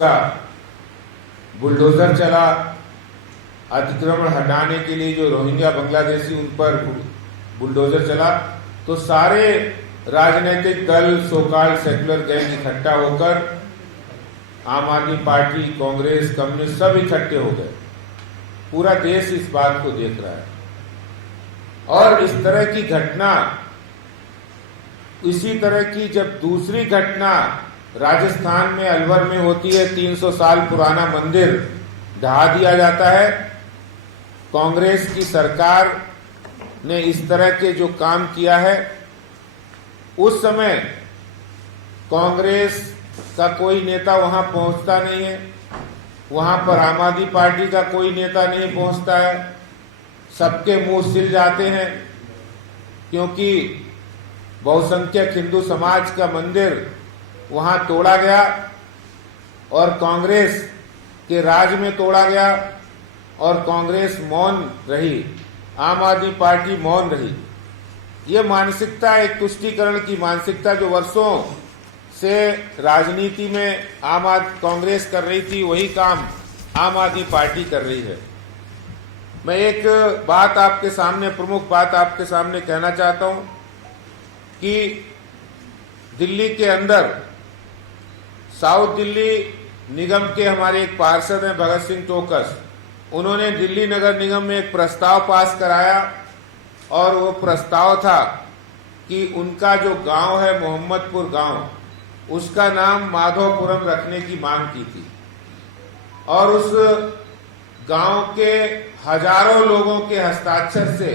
का बुलडोजर चला, अतिक्रमण हटाने के लिए जो रोहिंग्या बांग्लादेशी उन पर बुलडोजर चला, तो सारे राजनीतिक दल सोकाल सेक्युलर गैंग इकट्ठा होकर आम आदमी पार्टी, कांग्रेस, कम्युनिस्ट सब इकट्ठे हो गए। पूरा देश इस बात को देख रहा है और इस तरह की घटना, इसी तरह की जब दूसरी घटना राजस्थान में अलवर में होती है, 300 साल पुराना मंदिर ढहा दिया जाता है। कांग्रेस की सरकार ने इस तरह के जो काम किया है, उस समय कांग्रेस का कोई नेता वहां पहुंचता नहीं है, वहां पर आम आदमी पार्टी का कोई नेता नहीं पहुंचता है, सबके मुंह सिल जाते हैं, क्योंकि बहुसंख्यक हिंदू समाज का मंदिर वहां तोड़ा गया और कांग्रेस के राज में तोड़ा गया और कांग्रेस मौन रही, आम आदमी पार्टी मौन रही। ये मानसिकता एक तुष्टीकरण की मानसिकता जो वर्षों से राजनीति में कांग्रेस कर रही थी, वही काम आम आदमी पार्टी कर रही है। मैं एक बात आपके सामने, प्रमुख बात आपके सामने कहना चाहता हूं कि दिल्ली के अंदर साउथ दिल्ली निगम के हमारे एक पार्षद हैं भगत सिंह टोकस, उन्होंने दिल्ली नगर निगम में एक प्रस्ताव पास कराया और वो प्रस्ताव था कि उनका जो गांव है मोहम्मदपुर गांव, उसका नाम माधोपुरम रखने की मांग की थी और उस गांव के हजारों लोगों के हस्ताक्षर से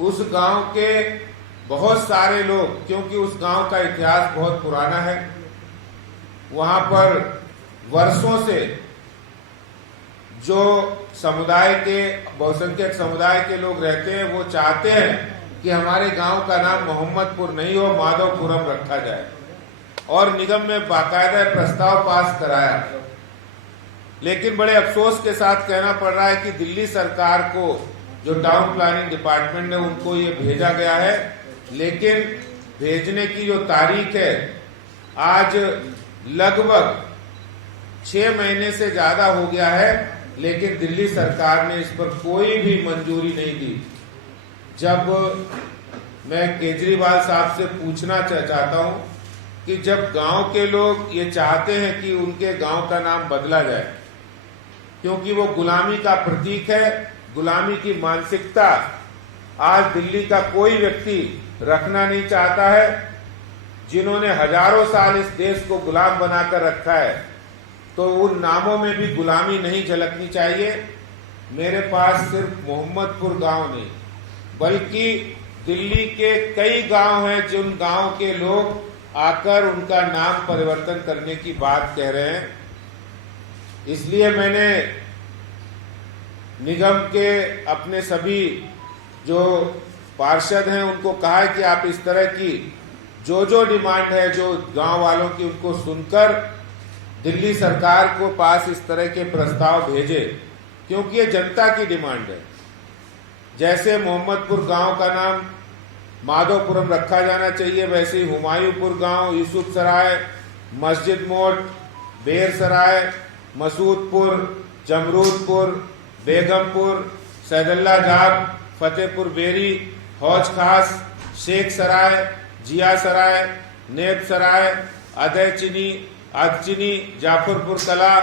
उस गांव के बहुत सारे लोग, क्योंकि उस गांव का इतिहास बहुत पुराना है, वहां पर वर्षों से जो समुदाय के, बहुसंख्यक समुदाय के लोग रहते हैं, वो चाहते हैं कि हमारे गांव का नाम मोहम्मदपुर नहीं हो, माधोपुरम रखा जाए और निगम में बाकायदा प्रस्ताव पास कराया। लेकिन बड़े अफसोस के साथ कहना पड़ रहा है कि दिल्ली सरकार को, जो टाउन प्लानिंग डिपार्टमेंट ने उनको ये भेजा गया है, लेकिन भेजने की जो तारीख है आज लगभग 6 महीने से ज्यादा हो गया है, लेकिन दिल्ली सरकार ने इस पर कोई भी मंजूरी नहीं दी। जब मैं केजरीवाल साहब से पूछना चाहता हूं कि जब गांव के लोग ये चाहते हैं कि उनके गांव का नाम बदला जाए, क्योंकि वो गुलामी का प्रतीक है, गुलामी की मानसिकता आज दिल्ली का कोई व्यक्ति रखना नहीं चाहता है, जिन्होंने हजारों साल इस देश को गुलाम बनाकर रखा है, तो उन नामों में भी गुलामी नहीं झलकनी चाहिए। मेरे पास सिर्फ मोहम्मदपुर गांव नहीं, बल्कि दिल्ली के कई गांव हैं जिन गांव के लोग आकर उनका नाम परिवर्तन करने की बात कह रहे हैं। इसलिए मैंने निगम के अपने सभी जो पार्षद हैं उनको कहा है कि आप इस तरह की जो डिमांड है जो गांव वालों की, उनको सुनकर दिल्ली सरकार को पास इस तरह के प्रस्ताव भेजे, क्योंकि ये जनता की डिमांड है। जैसे मोहम्मदपुर गांव का नाम माधोपुरम रखा जाना चाहिए, वैसे ही हुमायूंपुर गांव, यूसुफ सराय, मस्जिद मोड़, बेर सराय, मसूदपुर, जमरूदपुर, बेगमपुर, सैदुल्ला जाब, फतेहपुर बेरी, हौज खास, शेख सराय, जिया सराय, नेब सराय, अदयचिनी, अदचिनी, जाफरपुर कला,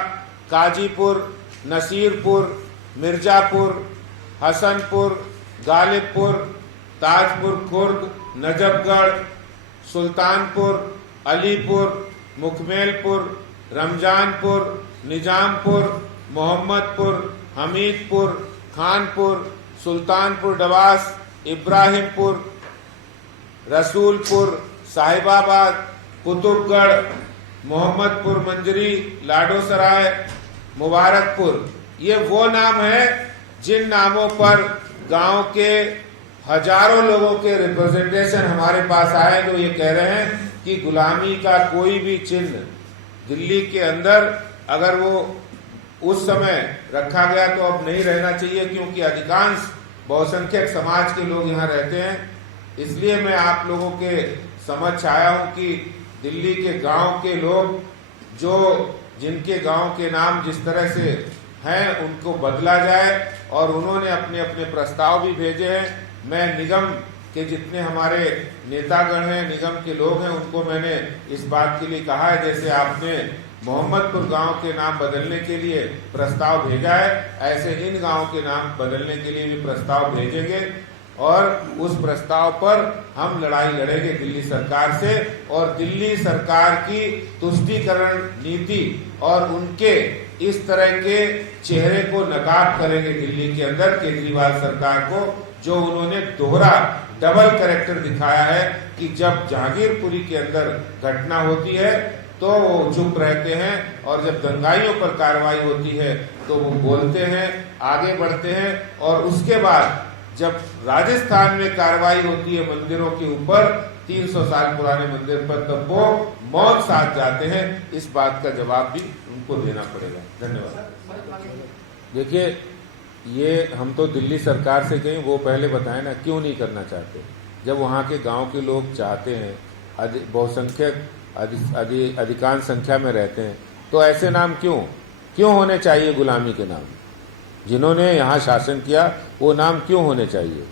काजीपुर, नसीरपुर, मिर्जापुर, हसनपुर, गालिबपुर, ताजपुर खुर्द, नजफगढ़, सुल्तानपुर, अलीपुर, मुखमेलपुर, रमजानपुर, निजामपुर, मोहम्मदपुर, हमीदपुर, खानपुर, सुल्तानपुर डवास, इब्राहिमपुर, रसूलपुर, साहिबाबाद, कुतुबगढ़, मोहम्मदपुर मंजरी, लाडोसराय, मुबारकपुर, ये वो नाम है जिन नामों पर गांव के हजारों लोगों के रिप्रेजेंटेशन हमारे पास आए, जो ये कह रहे हैं कि गुलामी का कोई भी चिन्ह दिल्ली के अंदर अगर वो उस समय रखा गया तो अब नहीं रहना चाहिए, क्योंकि अधिकांश बहुसंख्यक समाज के लोग यहाँ रहते हैं। इसलिए मैं आप लोगों के समझ आया हूं कि दिल्ली के गांव के लोग जो जिनके गांव के नाम जिस तरह से हैं उनको बदला जाए, और उन्होंने अपने अपने प्रस्ताव भी भेजे हैं। मैं निगम के जितने हमारे नेतागण हैं, निगम के लोग हैं, उनको मैंने इस बात के लिए कहा है, जैसे आपने मोहम्मदपुर गांव के नाम बदलने के लिए प्रस्ताव भेजा है, ऐसे इन गांव के नाम बदलने के लिए भी प्रस्ताव भेजेंगे, और उस प्रस्ताव पर हम लड़ाई लड़ेंगे दिल्ली सरकार से, और दिल्ली सरकार की तुष्टीकरण नीति और उनके इस तरह के चेहरे को नकाब करेंगे दिल्ली के अंदर केजरीवाल सरकार को, जो उन्होंने दोहरा डबल कैरेक्टर दिखाया है कि जब जहांगीरपुरी के अंदर घटना होती है तो वो चुप रहते हैं, और जब दंगाइयों पर कार्रवाई होती है तो वो बोलते हैं, आगे बढ़ते हैं, और उसके बाद जब राजस्थान में कार्रवाई होती है मंदिरों के ऊपर, 300 साल पुराने मंदिर पर, तब वो मौत साथ जाते हैं। इस बात का जवाब भी उनको देना पड़ेगा। धन्यवाद। देखिए, ये हम तो दिल्ली सरकार से कहें, वो पहले बताएं ना क्यों नहीं करना चाहते। जब वहाँ के गांव के लोग चाहते हैं, बहुसंख्यक अधिकांश संख्या में रहते हैं, तो ऐसे नाम क्यों होने चाहिए? गुलामी के नाम जिन्होंने यहाँ शासन किया वो नाम क्यों होने चाहिए?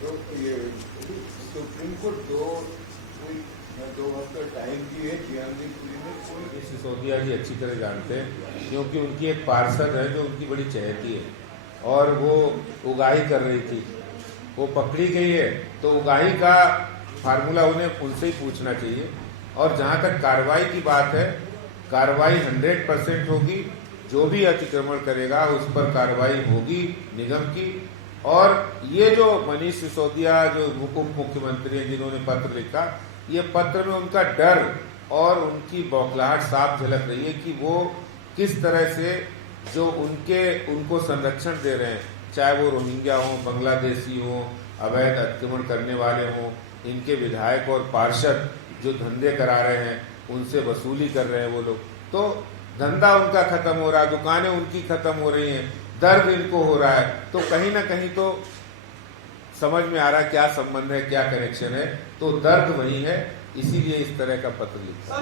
तो ये सुप्रीम कोर्ट दो हफ्ते टाइम की है, जहांगीरपुरी में कोई सिसोदिया जी अच्छी तरह जानते हैं, क्योंकि उनकी एक पार्षद है जो उनकी बड़ी चहेती है, और वो उगाही कर रही थी, वो पकड़ी गई है, तो उगाही का फार्मूला उन्हें उनसे ही पूछना चाहिए। और जहाँ तक कार्रवाई की बात है, कार्रवाई 100% होगी, जो भी अतिक्रमण करेगा उस पर कार्रवाई होगी निगम की। और ये जो मनीष सिसोदिया जो उप मुख्यमंत्री हैं जिन्होंने पत्र लिखा, ये पत्र में उनका डर और उनकी बौखलाहट साफ झलक रही है कि वो किस तरह से जो उनको संरक्षण दे रहे हैं, चाहे वो रोहिंग्या हो, बांग्लादेशी हो, अवैध अतिक्रमण करने वाले हों, इनके विधायक और पार्षद जो धंधे करा रहे हैं, उनसे वसूली कर रहे हैं वो लोग, तो धंधा उनका खत्म हो रहा है, दुकानें उनकी खत्म हो रही हैं, दर्द इनको हो रहा है। तो कहीं ना कहीं तो समझ में आ रहा है क्या संबंध है, क्या कनेक्शन है, तो दर्द वही है, इसीलिए इस तरह का पत्र लिखा।